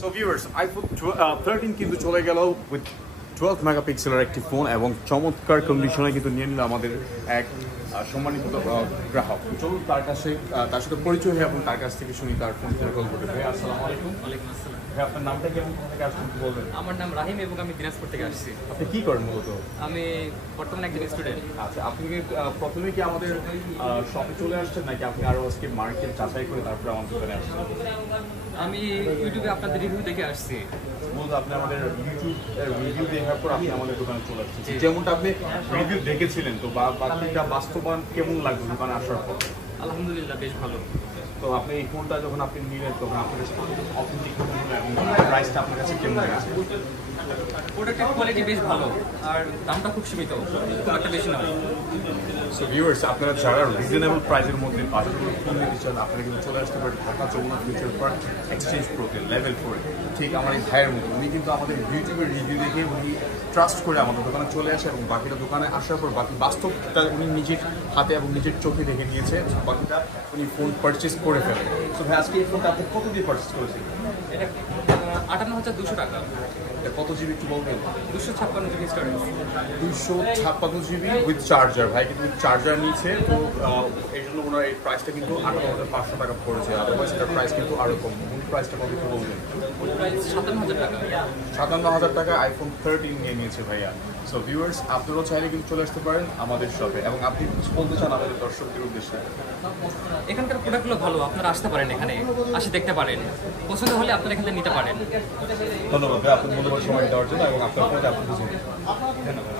So viewers, iPhone 13 কিন্তু চলে গেল উইথ 12 মেগাপিক্সেলের একটি ফোন এবং চমৎকার কন্ডিশনে কিন্তু নিয়ে নিল আমাদের এক সম্মানিত গ্রাহক। চলুন তার সাথে পরিচয় হয়ে এবং তার কাছ থেকে শুনি তার ফোন থেকে কল করতে। ভাই আসসালামু আলাইকুম। ওয়ালাইকুম আসসালাম। ভাই আপনার নামটা কেমন, কোথা থেকে আসছেন একটু বলবেন? আমার নাম রাহিম এবং আমি দিনাজপুর থেকে আসছি। আপনি কি করেন মূলত? আমি বর্তমানে একজন স্টুডেন্ট। আচ্ছা, আপনি কি প্রথমে কি আমাদের শপে চলে আসছেন নাকি আপনি আরও আজকে মার্কেট যাচাই করে তারপরে আমার দোকানে আসছেন? আমি ইউটিউবে আপনাদের রিভিউ দেখে আসছি। মূলত আপনি আমাদের ইউটিউব রিভিউ দেখার পর আপনি আমাদের দোকানে চলে আসছেন। যেমনটা আপনি রিভিউ দেখেছিলেন, তো বাকিটা বাস্তবায়ন কেমন লাগবে দোকানে আসার পর? আলহামদুলিল্লাহ, বেশ ভালো। তো আপনি এই ফোনটা যখন আপনি নিলেন তখন আপনার কাছে অথেন্টিক এবং প্রাইসটা আপনার কাছে কেমন লেগেছে? প্রোডাক্টের কোয়ালিটি বেশ ভালো আর দামটা খুব সীমিত, খুব একটা বেশি নয়। সো ভিউয়ার্স, আপনারা যারা রিজনেবল প্রাইসের মধ্যে বাজেটের ফোন নিতে চান আপনারা কিন্তু চলে আসতে পারেন Dhaka Jamuna Future Park exchange প্রোতে লেভেল 4। ঠিক আমার এই ভাইয়ের মতো উনি কিন্তু আমাদের ইউটিউবের রিভিউ দেখে উনি ট্রাস্ট করে আমাদের দোকানে চলে আসে এবং বাকিটা দোকানে আসার পর বাকি বাস্তবটা উনি নিজের হাতে এবং নিজের চোখে দেখে নিয়েছে, বাকিটা উনি ফোন পারচেস করে ফেলেন। সো ভাই, আজকে এই ফোনটা আপনি কত দিয়ে পারচেস করেছেন? এটা 58,200 টাকা। কত জিবি একটু বলবেন? 256 GB storage. 256 GB with charger. ভাই কিন্তু চার্জার নিয়েছে, তো এই জন্য ওনার এই প্রাইসটা কিন্তু 58,500 টাকা পড়েছে। আদারওয়াইজ এটার প্রাইস কিন্তু আরও কম। প্রাইসটা কত একটু বলবেন? প্রাইস 57,000 টাকা। 57,000 টাকা আইফোন 13 নিয়ে নিয়েছে ভাইয়া। সো ভিউয়ার্স, আপনারাও চাইলে কিন্তু চলে আসতে পারেন আমাদের শপে। এবং আপনি কিছু বলতে চান আমাদের দর্শকদের উদ্দেশ্যে? এখানকার প্রোডাক্টগুলো ভালো, আপনারা আসতে পারেন, এখানে আসে দেখতে পারেন, পছন্দ হলে আপনারা এখান থেকে নিতে পারেন। ধন্যবাদ ভাই আপনার মূল্যবান সময় দেওয়ার জন্য এবং আপনার ফোনটা আপনি বুঝুন। ধন্যবাদ।